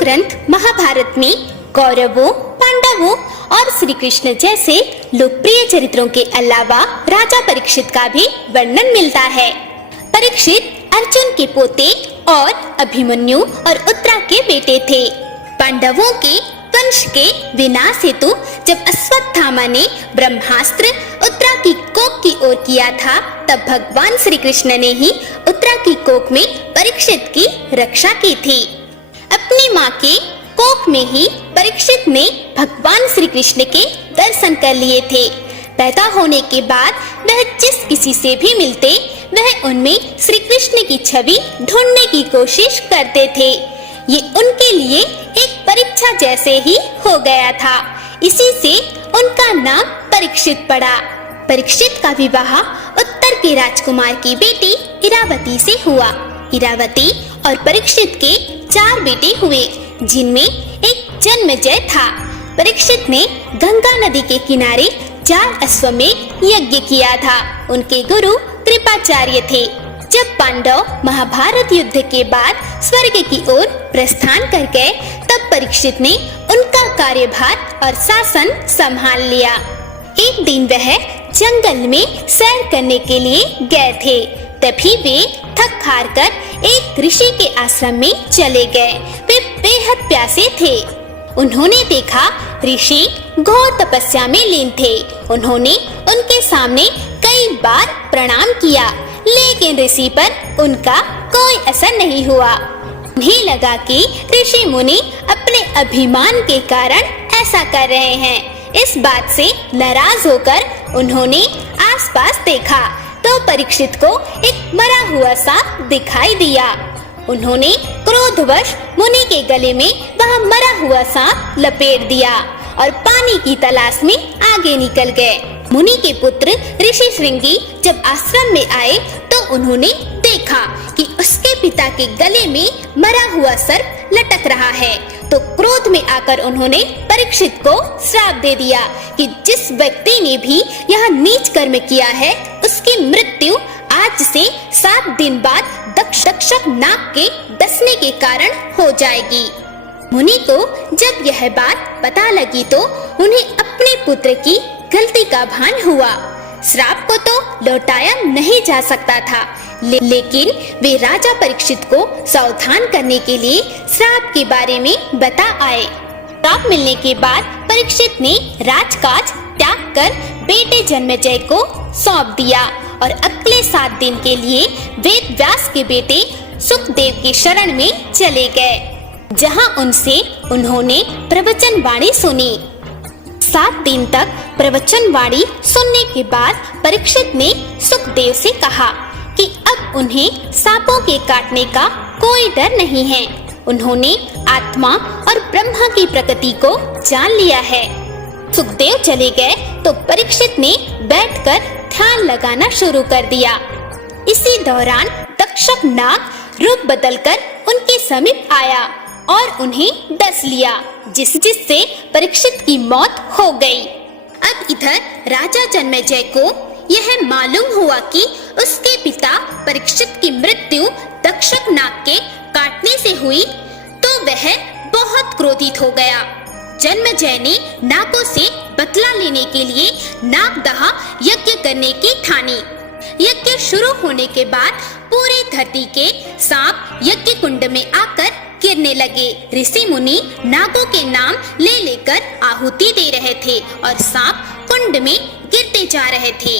ग्रंथ महाभारत में कौरवों, पांडवों और श्री कृष्ण जैसे लोकप्रिय चरित्रों के अलावा राजा परीक्षित का भी वर्णन मिलता है। परीक्षित अर्जुन के पोते और अभिमन्यु और उत्तरा के बेटे थे। पांडवों के वंश के विनाश हेतु जब अश्वत्थामा ने ब्रह्मास्त्र उत्तरा की कोख की ओर किया था, तब भगवान श्री कृष्ण ने ही उत्तरा की कोख में परीक्षित की रक्षा की थी। अपनी माँ के कोख में ही परीक्षित ने भगवान श्री कृष्ण के दर्शन कर लिए थे। पैदा होने के बाद वह जिस किसी से भी मिलते, वह उनमें श्री कृष्ण की छवि ढूंढने की कोशिश करते थे। ये उनके लिए एक परीक्षा जैसे ही हो गया था। इसी से उनका नाम परीक्षित पड़ा। परीक्षित का विवाह उत्तर के राजकुमार की बेटी इरावती से हुआ। इरावती और परीक्षित के 4 बेटे हुए, जिनमें एक जन्मेजय था। परीक्षित ने गंगा नदी के किनारे 4 अश्वमेध यज्ञ किया था। उनके गुरु कृपाचार्य थे। जब पांडव महाभारत युद्ध के बाद स्वर्ग की ओर प्रस्थान कर गए, तब परीक्षित ने उनका कार्यभार और शासन संभाल लिया। एक दिन वह जंगल में सैर करने के लिए गए थे। तभी वे थक हार कर एक ऋषि के आश्रम में चले गए। वे बेहद प्यासे थे। उन्होंने देखा ऋषि घोर तपस्या में लीन थे। उन्होंने उनके सामने कई बार प्रणाम किया, लेकिन ऋषि पर उनका कोई असर नहीं हुआ। उन्हें लगा कि ऋषि मुनि अपने अभिमान के कारण ऐसा कर रहे हैं। इस बात से नाराज होकर उन्होंने आसपास देखा तो परीक्षित को एक मरा हुआ सांप दिखाई दिया। उन्होंने क्रोधवश मुनि के गले में वह मरा हुआ सांप लपेट दिया और पानी की तलाश में आगे निकल गए। मुनि के पुत्र ऋषि श्रृंगी जब आश्रम में आए तो उन्होंने देखा कि उसके पिता के गले में मरा हुआ सर्प लटक रहा है। तो क्रोध में आकर उन्होंने परीक्षित को श्राप दे दिया कि जिस व्यक्ति ने भी यह नीच कर्म किया है, उसकी मृत्यु आज से 7 दिन बाद तक्षक नाग के डसने के कारण हो जाएगी। मुनि को जब यह बात पता लगी तो उन्हें अपने पुत्र की गलती का भान हुआ। श्राप को तो लौटाया नहीं जा सकता था, लेकिन वे राजा परीक्षित को सावधान करने के लिए श्राप के बारे में बता आए। श्राप मिलने के बाद परीक्षित ने राजकाज त्याग कर बेटे जन्मेजय को सौंप दिया और अगले 7 दिन के लिए वेद व्यास के बेटे सुखदेव की शरण में चले गए, जहां उनसे उन्होंने प्रवचन वाणी सुनी। 7 दिन तक प्रवचन वाणी सुनने के बाद परीक्षित ने सुखदेव से कहा कि अब उन्हें सांपों के काटने का कोई डर नहीं है। उन्होंने आत्मा और ब्रह्मा की प्रकृति को जान लिया है। सुखदेव चले गए तो परीक्षित ने बैठकर ध्यान लगाना शुरू कर दिया। इसी दौरान तक्षक नाग रूप बदलकर उनके समीप आया और उन्हें डस लिया, जिससे परीक्षित की मौत हो गई। अब इधर राजा जन्मेजय को यह मालूम हुआ कि उसके पिता परीक्षित की मृत्यु तक्षक नाग के काटने से हुई, तो वह बहुत क्रोधित हो गया। जन्मेजय ने नागों से बदला लेने के लिए नागदहा यज्ञ करने की ठानी। यज्ञ शुरू होने के बाद पूरी धरती के सांप यज्ञ कुंड में आकर गिरने लगे। ऋषि मुनि नागों के नाम ले लेकर आहुति दे रहे थे और सांप कुंड में गिरते जा रहे थे।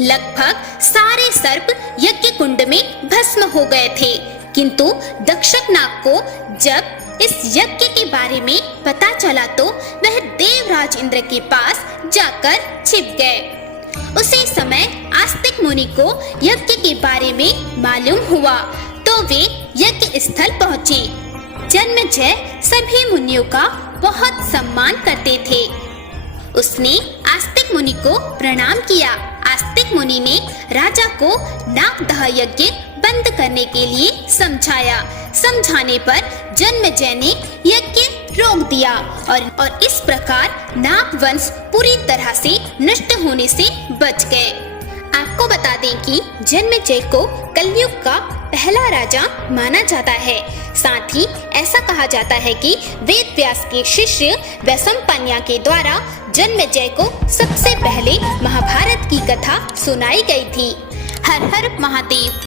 लगभग सारे सर्प यज्ञ कुंड में भस्म हो गए थे, किंतु दक्षक नाग को जब इस यज्ञ के बारे में पता चला तो वह देवराज इंद्र के पास जाकर छिप गए। उसी समय आस्तिक मुनि को यज्ञ के बारे में मालूम हुआ तो वे यज्ञ स्थल पहुँचे। जन्मेजय सभी मुनियों का बहुत सम्मान करते थे। उसने आस्तिक मुनि को प्रणाम किया। आस्तिक मुनि ने राजा को नागदह यज्ञ बंद करने के लिए समझाया। समझाने पर जन्मेजय ने यज्ञ रोक दिया और इस प्रकार नाग वंश पूरी तरह से नष्ट होने से बच गए। आपको बता दें कि जन्मेजय को कलयुग का पहला राजा माना जाता है। साथ ही ऐसा कहा जाता है कि वेद व्यास के शिष्य वैशंपायन के द्वारा जन्मेजय को सबसे पहले महाभारत की कथा सुनाई गई थी। हर हर महादेव।